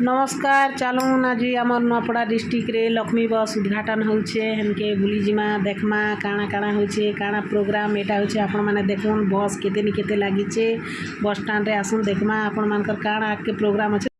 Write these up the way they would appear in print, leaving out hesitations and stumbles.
नमस्कार चालून आज आमर नुआपड़ा डिस्ट्रिक्ट रे लक्ष्मी बस उद्घाटन होचे हेनके बुलीजिमा देखमा काଣା काଣା होचे काଣା प्रोग्राम एटा होचे आपण माने देखुन बस केते नि केते लागिचे बस स्टैंड रे आसुन देखमा आपण मानकर काଣା आके प्रोग्राम होचे।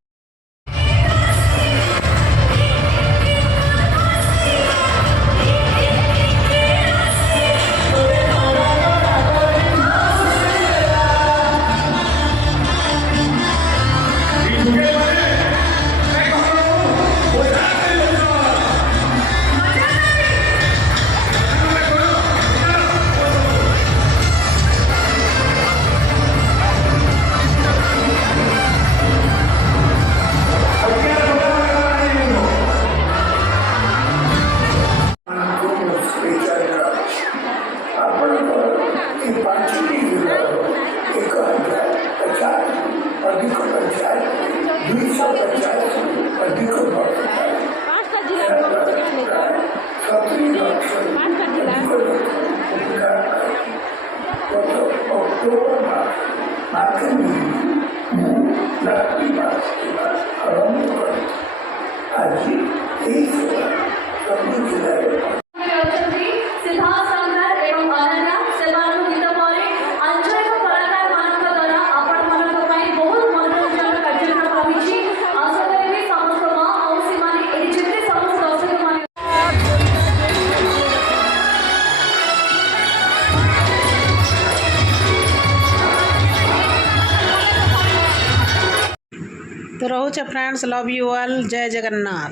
तो रोचे फ्रेंड्स, लव यू ऑल, जय जगन्नाथ।